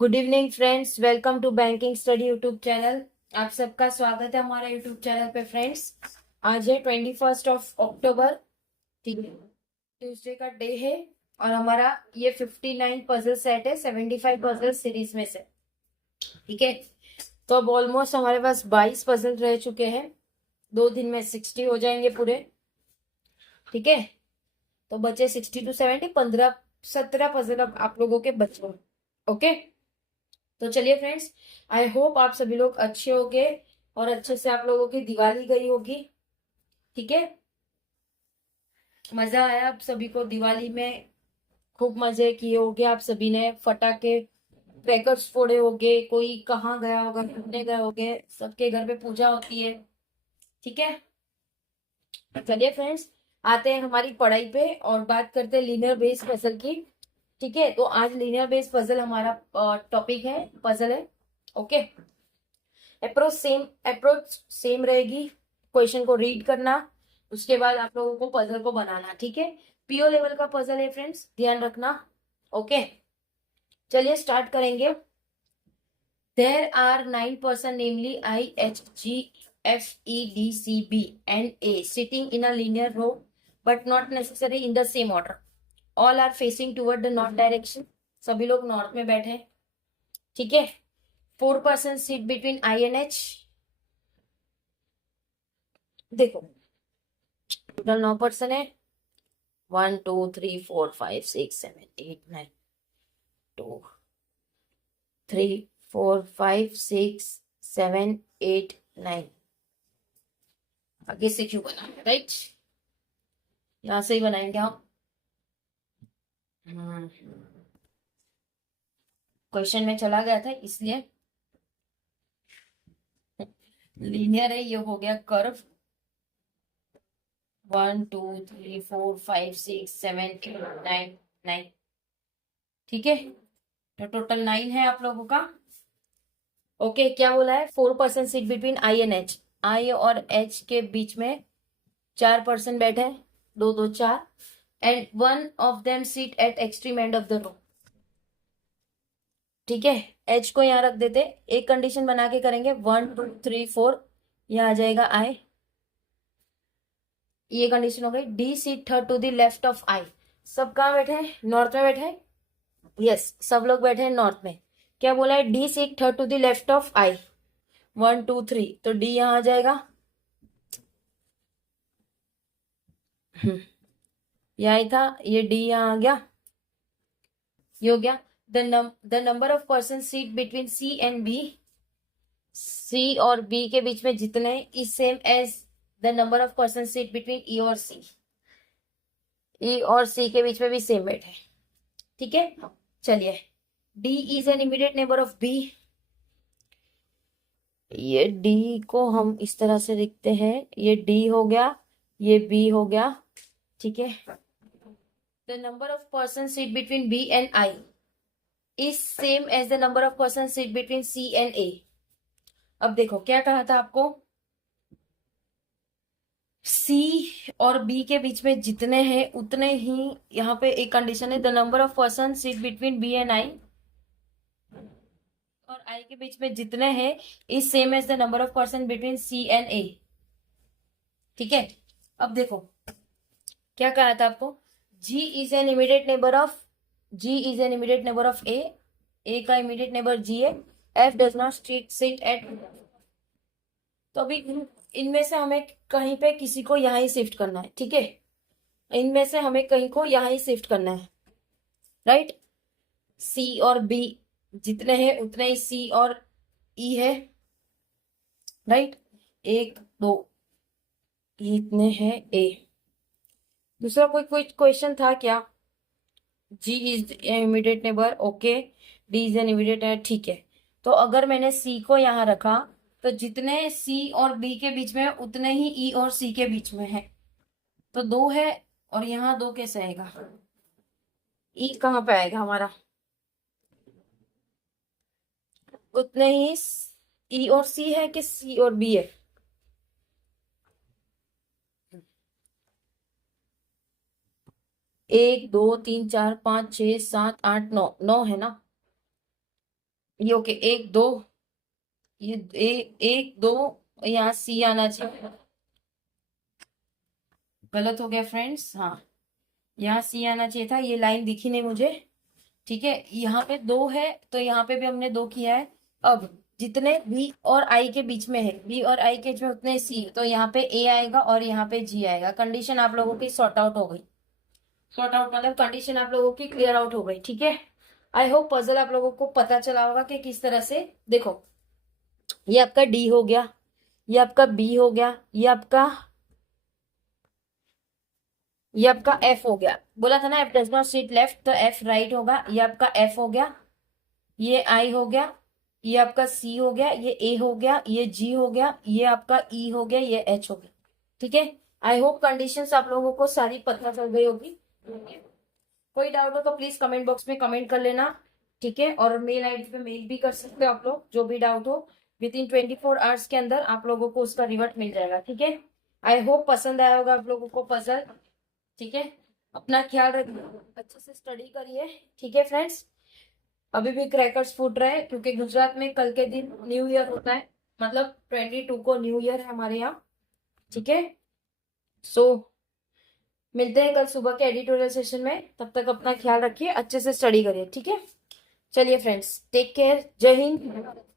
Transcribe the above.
Good evening friends, welcome to banking study YouTube channel. आप सबका स्वागत है हमारा यूट्यूब चैनल पे फ्रेंड्स। आज है 21 अक्टूबर, ठीक है, ट्यूसडे का डे है। और हमारा ये 59 पजल सेट है 75 पजल सीरीज में से, ठीक है। तो अब ऑलमोस्ट हमारे पास 22 पजल रह चुके हैं। 2 दिन में 60 हो जाएंगे पूरे, ठीक है। तो बचे 60 to 70, 15-17 पजल अब आप लोगों के बचे, ओके। तो चलिए फ्रेंड्स, आई होप आप सभी लोग अच्छे होंगे और अच्छे से आप लोगों की दिवाली गई होगी, ठीक है। मजा आया आप सभी को दिवाली में, खूब मजे किए होंगे आप सभी ने, फटाके क्रैकर्स फोड़े होंगे, कोई कहाँ गया होगा, घूमने गए होंगे, सबके घर पे पूजा होती है, ठीक है। चलिए फ्रेंड्स, आते हैं हमारी पढ़ाई पे और बात करते हैं लीनियर बेस पजल की, ठीक है। तो आज लीनियर बेस पजल हमारा टॉपिक है, पजल है, ओके। अप्रोच सेम रहेगी। क्वेश्चन को रीड करना, उसके बाद आप लोगों को पजल को बनाना, ठीक है। पीओ लेवल का पजल है फ्रेंड्स, ध्यान रखना, ओके। चलिए स्टार्ट करेंगे। There are 9 person namely IHGFEDCB and A sitting in a linear row but not necessarily in the same order. All are facing toward the north direction. सभी लोग north में बैठे हैं, ठीक है। 4 person sit between I and H। देखो, total 9 person है। 1 2 3 4 5 6 7 8 9। आगे से क्यों बना, राइट, यहां से ही बनाएंगे हम। क्वेश्चन में चला गया था इसलिए। लीनियर है, ये हो गया कर्व। 1 2 3 4 5 6 7 8 9, ठीक है। तो टोटल 9 है आप लोगों का, ओके। क्या बोला है? 4 person seat between I and H. I और एच के बीच में 4 person बैठे हैं, 2 2 4। And one of them seat at extreme end of the row, ठीक है। एच को यहाँ रख देते, एक कंडीशन बना के करेंगे। 1 2 3 4, यहाँ आ जाएगा आई, ये कंडीशन हो गई। D seat third to the left of I. सब कहाँ बैठे हैं? नॉर्थ में बैठे हैं, यस, सब लोग बैठे हैं नॉर्थ में। क्या बोला है? D seat third to the left of I. 1 2 3, तो डी यहाँ आ जाएगा, यहाँ ही था, ये डी यहाँ आ गया, ये हो गया। The number of person seat between C and B. C और बी के बीच में जितने is same as the number of person seat between E और सी। ई और सी के बीच में भी सेम बैठे, ठीक है। चलिए, D is an immediate neighbour of B. ये डी को हम इस तरह से लिखते हैं, ये डी हो गया, ये बी हो गया, ठीक है। The number of person seat between B and I is same as the number of person seat between C and A. अब देखो क्या कहा था आपको, सी और बी के बीच में जितने हैं उतने ही, यहाँ पे एक कंडीशन है, the number of person seat between B and I, और आई के बीच में जितने हैं is same as the number of person between C and A, ठीक है। अब देखो क्या कहा था आपको, G is an immediate neighbour of, G is an immediate neighbour of A का इमीडिएट नेबर जी है। F does not sit at, तो अभी इनमें से हमें कहीं पे किसी को यहाँ ही शिफ्ट करना है, ठीक है। इनमें से हमें कहीं को यहाँ ही शिफ्ट करना है, राइट। सी और बी जितने हैं उतने ही सी और ई है, राइट। 1 2, ये इतने हैं ए। दूसरा कोई क्वेश्चन था क्या? G is immediate neighbour, okay. D is an immediate neighbour, ठीक है। तो अगर मैंने सी को यहाँ रखा तो जितने सी और बी के बीच में उतने ही ई और सी के बीच में है, तो 2 है, और यहाँ 2 कैसे आएगा? ई कहाँ पे आएगा हमारा? उतने ही ई और सी है कि सी और बी है? 1 2 3 4 5 6 7 8 9, 9 है ना। ये ओके, एक दो, ये एक दो, यहाँ सी आना चाहिए। गलत हो गया फ्रेंड्स, हाँ, यहाँ सी आना चाहिए था, ये लाइन दिखी नहीं मुझे। ठीक है, यहाँ पे दो है तो यहाँ पे भी हमने दो किया है। अब जितने बी और आई के बीच में है, बी और आई के बीच में उतने सी, तो यहाँ पे ए आएगा और यहाँ पे जी आएगा। कंडीशन आप लोगों की सॉर्ट आउट हो गई। सॉर्ट आउट मतलब कंडीशन आप लोगों की क्लियर आउट हो गई। ठीक है, आई होप पजल आप लोगों को पता चला होगा कि किस तरह से। देखो, ये आपका डी हो गया, ये आपका बी हो गया, ये आपका एफ हो गया। बोला था ना F does not seat left, तो एफ राइट होगा। ये आपका एफ हो गया, ये आई हो गया, ये आपका सी हो गया, ये ए हो गया, ये जी हो गया, ये आपका ई हो गया, ये एच हो गया। ठीक है, आई होप कंडीशंस आप लोगों को सारी पता चल गई होगी। कोई डाउट हो तो प्लीज कमेंट बॉक्स में कमेंट कर लेना। ठीक है, और मेल आईडी पे मेल भी कर सकते हो आप लोग, जो भी डाउट हो। विद इन 24 आवर्स के अंदर आप लोगों को उसका रिवर्ट मिल जाएगा। ठीक है, आई होप पसंद आया होगा आप लोगों को पजल। ठीक है, अपना ख्याल रखिए, अच्छे से स्टडी करिए। ठीक है फ्रेंड्स, अभी भी क्रैकर्स फूट रहे हैं क्योंकि गुजरात में कल के दिन न्यू ईयर होता है, मतलब 22 को न्यू ईयर है हमारे यहाँ। ठीक है, सो मिलते हैं कल सुबह के एडिटोरियल सेशन में। तब तक अपना ख्याल रखिए, अच्छे से स्टडी करिए। ठीक है, चलिए फ्रेंड्स, टेक केयर, जय हिंद।